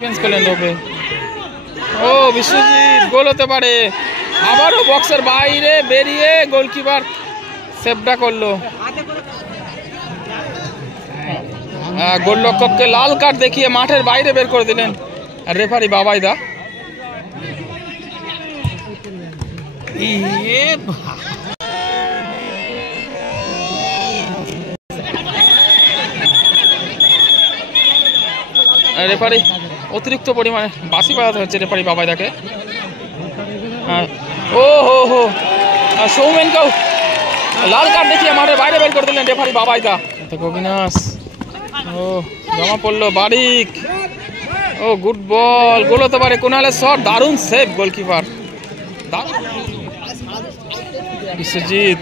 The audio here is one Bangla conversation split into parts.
ডিফেন্স করলেন রবে। ও বিশ্বজিৎ গোল হতে পারে, আবারও বক্সের বাইরে বেরিয়ে গোলকিপার সেভটা করলো। গোলরক্ষককে লাল কার্ড দেখিয়ে মাঠের বাইরে বের করে দিলেন রেফারি বাবাইদা। রেফারি অতিরিক্ত পরিমাণে বাঁশি বাজাতে হচ্ছে রেফারি বাবাইদাকে। ও হো হো, সৌমেনকেও লাল কার্ড দেখিয়ে মাঠের বাইরে বের করে দিলেন রেফারি বাবাইদা। অবিনাশ, ও জমা পড়লো বারিক। ও গুড বল, গোল হতে পারে কুনালের শট, দারুণ সেভ গোলকিপার বিশ্বজিৎ।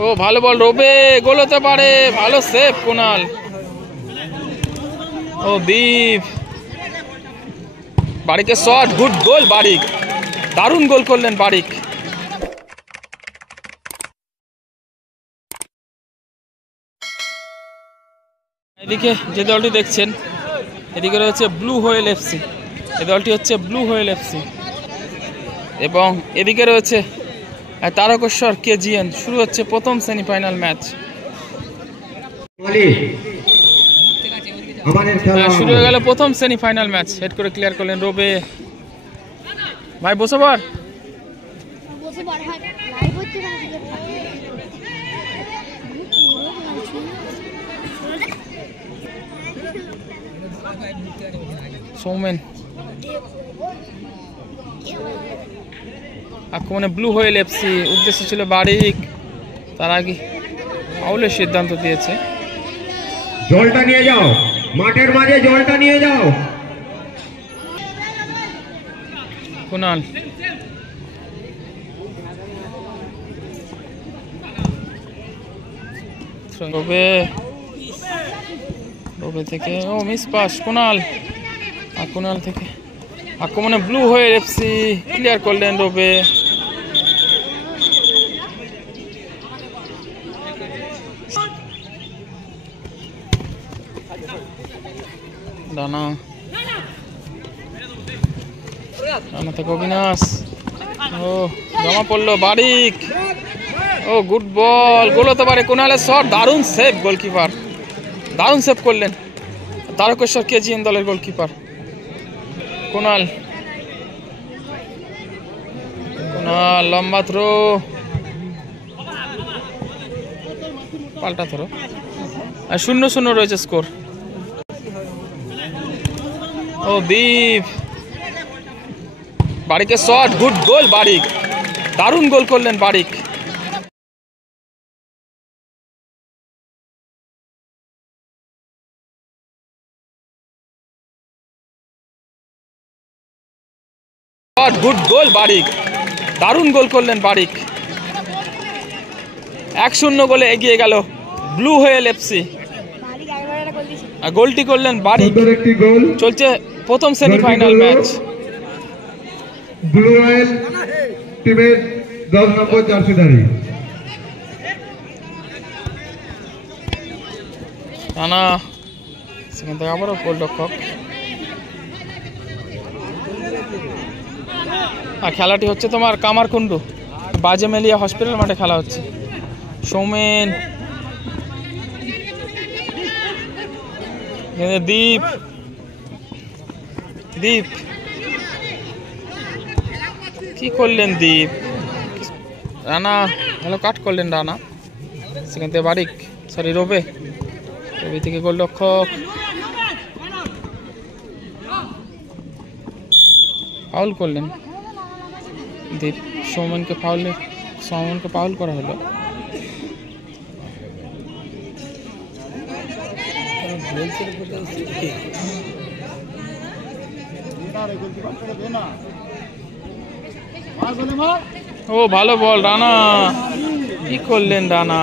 ও ভালো বল রবে, গোল হতে পারে, ভালো সেভ কুনাল। ও দীপ, বারিকের শট, গুড গোল বারিক, দারুণ গোল করলেন বারিক। এদিকে যে দলটি দেখছেন, এদিকে রয়েছে ব্লু হোয়েল এফসি, এই দলটি হচ্ছে ব্লু হোয়েল এফসি, এবং এদিকে রয়েছে তারকেশ্বর কেজিএন। শুরু হচ্ছে প্রথম সেমিফাইনাল ম্যাচ, শুরু হয়ে গেল প্রথম সেমিফাইনাল ম্যাচ। হেড করে ক্লিয়ার করলেন রবে। ভাই বসে পর। সৌমেন আক্রমণে ব্লু হোয়েল এফসি, উদ্দেশ্য ছিল বারিক, তার আগে ফাউলের সিদ্ধান্ত দিয়েছে। জলটা নিয়ে যাও মাঠের মাঝে, জলটা নিয়ে যাও। কুনাল, রবে থেকে ও মিস পাস কুনাল, আর কুনাল থেকে আক্রমণে ব্লু হোয়েল এফসি, ক্লিয়ার করলেন রবে। ডানা, ডানা থেকে অবিনাশ, ও জমা পড়লো বারিক। ও গুড বল, গোল হতে পারে কুনালের শট, দারুণ সেভ গোলকিপার, দারুণ সেভ করলেন তারকেশ্বর কেজিএন দলের গোলকিপার কুনাল। কুনাল লম্বা থ্রো, পাল্টা থ্রো, আর 0-0 রয়েছে স্কোর। ও দীপ, বারিকের শট, গুড গোল বারিক, দারুণ গোল করলেন বারিক। গুড গোল বারিক, দারুণ গোল করলেন বারিক। 1-0 গোলে এগিয়ে গেল ব্লু হোয়েল এফসি, আর গোলটি করলেন বারিক। চলছে প্রথম সেমিফাইনাল ম্যাচ। ব্লু হোয়েল টিমের 10 নম্বর জার্সিধারী টানা, সেখান থেকে আবারও গোলরক্ষক। আর খেলাটি হচ্ছে তোমার কামারকুন্ডু বাজেমেলিয়া হসপিটাল মাঠে খেলা হচ্ছে। সৌমেন, দীপ, দীপ কি করলেন দীপ, রানা ভালো কাট করলেন রানা, সেখান থেকে বারিক, সরি রবে, রবি থেকে গোলরক্ষক, ফাউল করলেন দীপ। সৌমেনকে ফাউল করা হলো। ও ভালো বল রানা, কি করলেন রানা।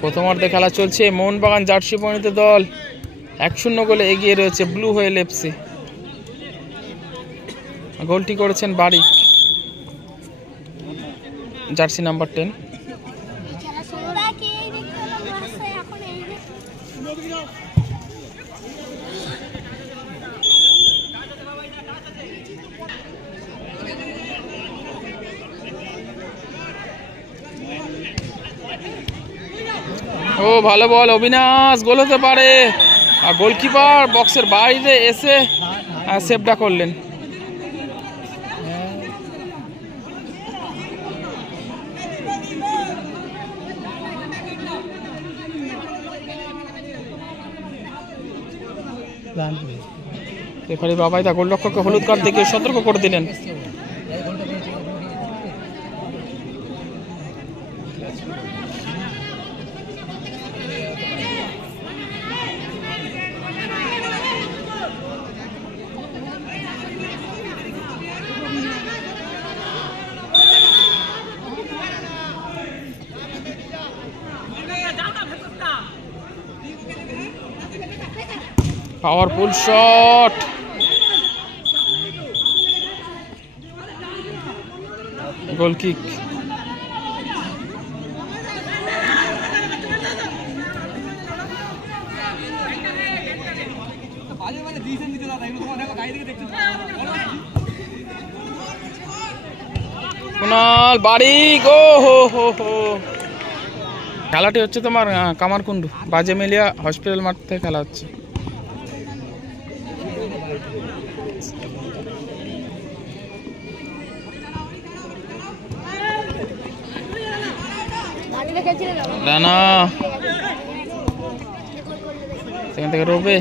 প্রথমার্ধে খেলা চলছে, মোহনবাগান জার্সি পরিণত দল 1-0 গোলে এগিয়ে রয়েছে ব্লু হোয়েল এফসি। গোলটি করেছেন বারিক, জার্সি নাম্বার 10। ও ভালো বল অবিনাশ, গোল হতে পারে। আর গোলকিপার বক্সের বাইরে এসে সেভটা করলেন। রেফারি বাবাই দা গোলরক্ষককে হলুদ কার্ড দেখিয়ে সতর্ক করে দিলেন। পাওয়ারফুল শট, গোল কিক। কুনাল বাড়ি গো হো হো হো। খেলাটি হচ্ছে তোমার কামারকুন্ডু বাজে মেলিয়া হসপিটাল মাঠ থেকে খেলা হচ্ছে। রানা সেখান থেকে রোবে,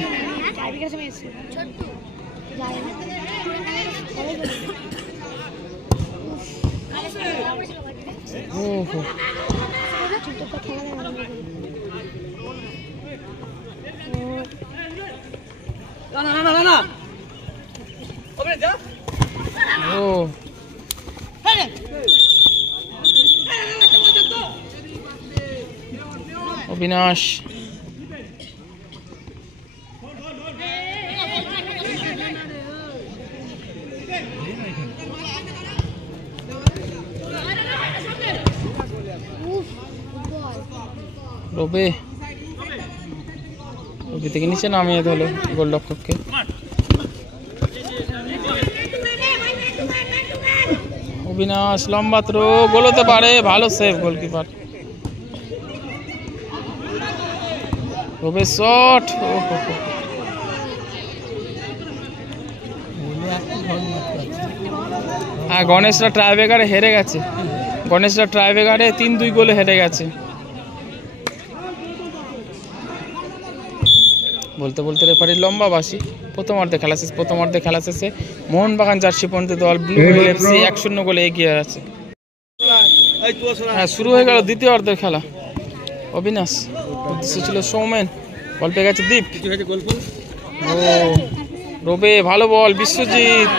অবিনাশ রবি রবি থেকে নিচে নামিয়ে দিল গোলরক্ষককে। অবিনাশ লম্বা থ্রো, গোল হতে পারে, ভালো সেভ গোলকিপার। রবি শট, হ্যাঁ গণেশরা ট্রাইব্রেকারে হেরে গেছে। গণেশরা ট্রাইব্রেকারে 3-2 গোলে হেরে গেছে। বলতে বলতে রেফারির লম্বা বাসি। প্রথমার্ধে খেলা শেষে মোহনবাগান জার্সি পর্যন্ত দল ব্লু হুইল এফসি 1-0 গোলে এগিয়ে আছে। হ্যাঁ শুরু হয়ে গেল দ্বিতীয় অর্ধের খেলা। অবিনাশ উদ্দেশ্য ছিল সৌমেন, বল পেয়ে গেছে দীপ। ও রবে ভালো বল, বিশ্বজিৎ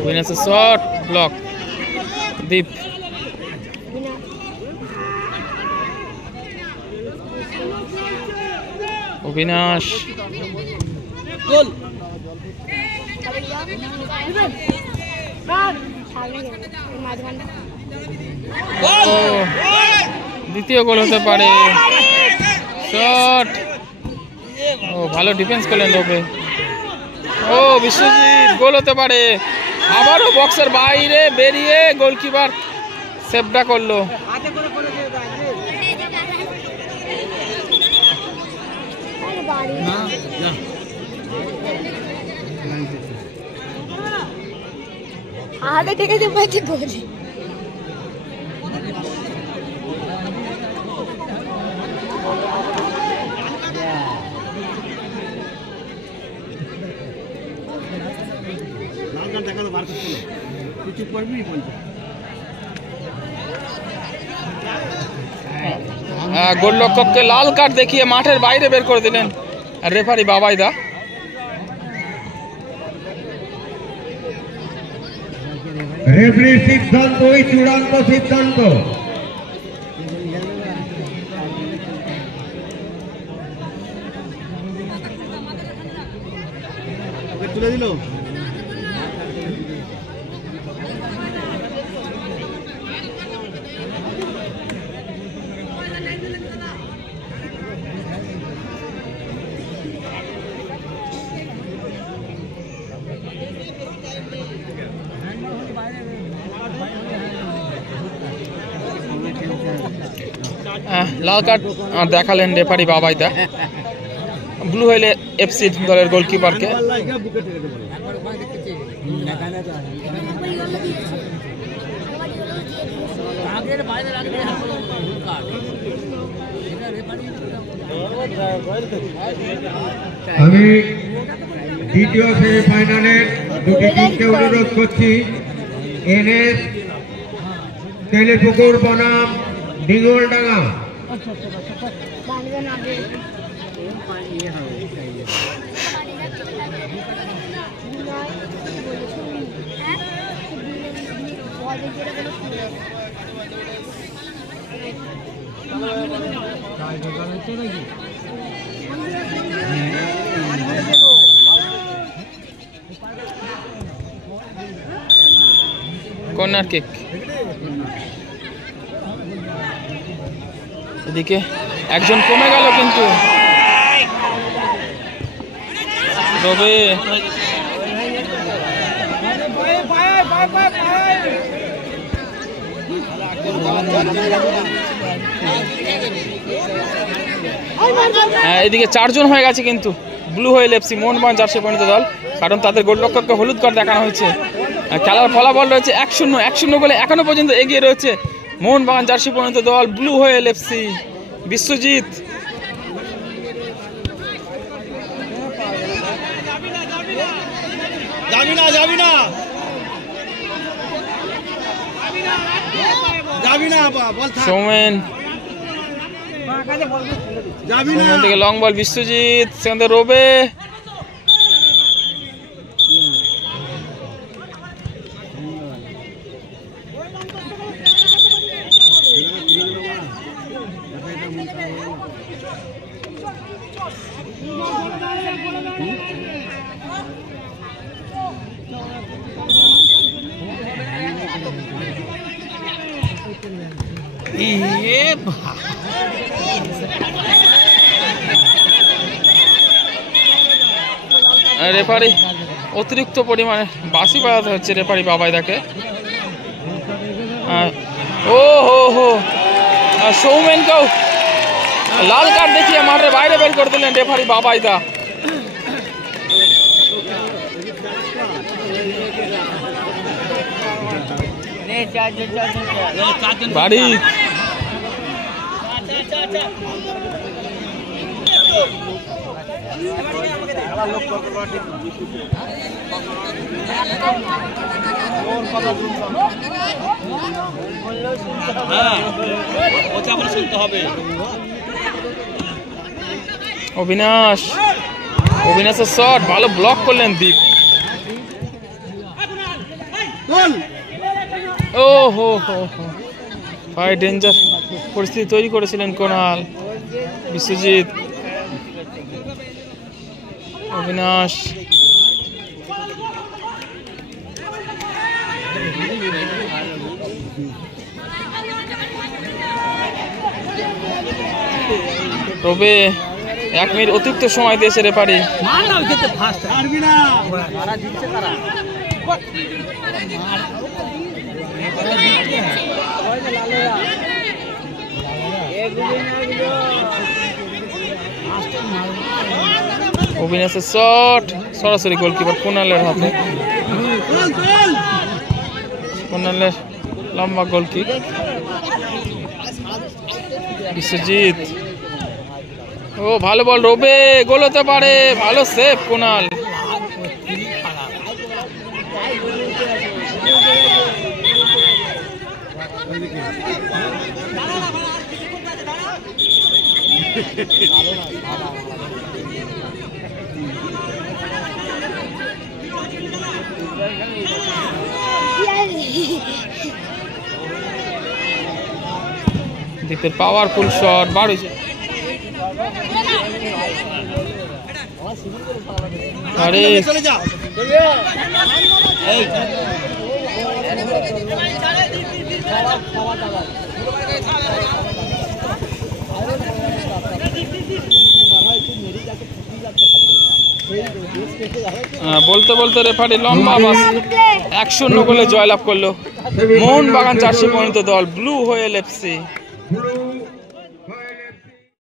অবিনাশের শট ব্লক, দীপ অবিনাশ গোল। দ্বিতীয় গোল হতে পারে, শট। ও ভালো ডিফেন্স করলেন রবে। ও বিশ্বজিৎ, গোল হতে পারে। আবারও বক্সের বাইরে বেরিয়ে গোলকিপার সেভটা করলো। হাতে থেকে যে পাচ্ছে গোল। গোলরক্ষককে লাল কার্ড দেখিয়ে মাঠের বাইরে বের করে দিলেন রেফারি বাবাইদা। রেফারির সিদ্ধান্তই চূড়ান্ত সিদ্ধান্ত। তুলে দিল। লাল কার্ড দেখালেন রেফারি বাবাইদা ব্লু হুয়েল এফসি দলের গোলকিপারকে। আমি দ্বিতীয় সেমিফাইনালের দুটি টিমকে অনুরোধ করছি, এনএস তেলেপুকুর বনাম ডিঙ্গলডাঙ্গা। Corner kick. এদিকে একজন কমে গেল কিন্তু তবে এদিকে 4 জন হয়ে গেছে কিন্তু blue fuel FC Mohun Bagan jersey পরিণত দল, কারণ তাদের গোলরক্ষককে হলুদ কার্ড দেখানো হয়েছে। খেলার ফলাফল রয়েছে 1-0 গোলে এখনো পর্যন্ত এগিয়ে রয়েছে মোহনবাগান জার্সি পরিণত দল blue fuel FC. Biswajit Soumen থেকে লং বল, বিশ্বজিৎ সেখান থেকে রোবে, রেফারি অতিরিক্ত পরিমাণে বাসি বাজাতে হচ্ছে রেফারি বাবাইদাকে। ও হো হো সৌমেনকেও লাল কার্ড দেখিয়ে মাঠের বাইরে বের করে দিলেন রেফারি বাবাইদা। বাড়ি অবিনাশের শট ভালো ব্লক করলেন দীপ। ও হো হো ভাই ডেঞ্জার পরিস্থিতি তৈরি করেছিলেন কোনাল। বিশ্বজিৎ, অবিনাশ, তবে 1 মিনিট অতিরিক্ত সময় দিয়েছে রেফারি। অবিনাশের শট সরাসরি গোলকিপার কুনালের হাতে। কুনালের লম্বা গোল কিক। বিশ্বজিৎ, ও ভালো বল, রোবে গোল হতে পারে, ভালো সেভ কুনাল। দীপের পাওয়ারফুল শট বার হয়েছে। আরে বলতে বলতে রেফারি লম্বা বাস 1-0 গোলে জয়লাভ করলো মোহনবাগান জার্সি পরিণত দল ব্লু হুয়েল এফসি।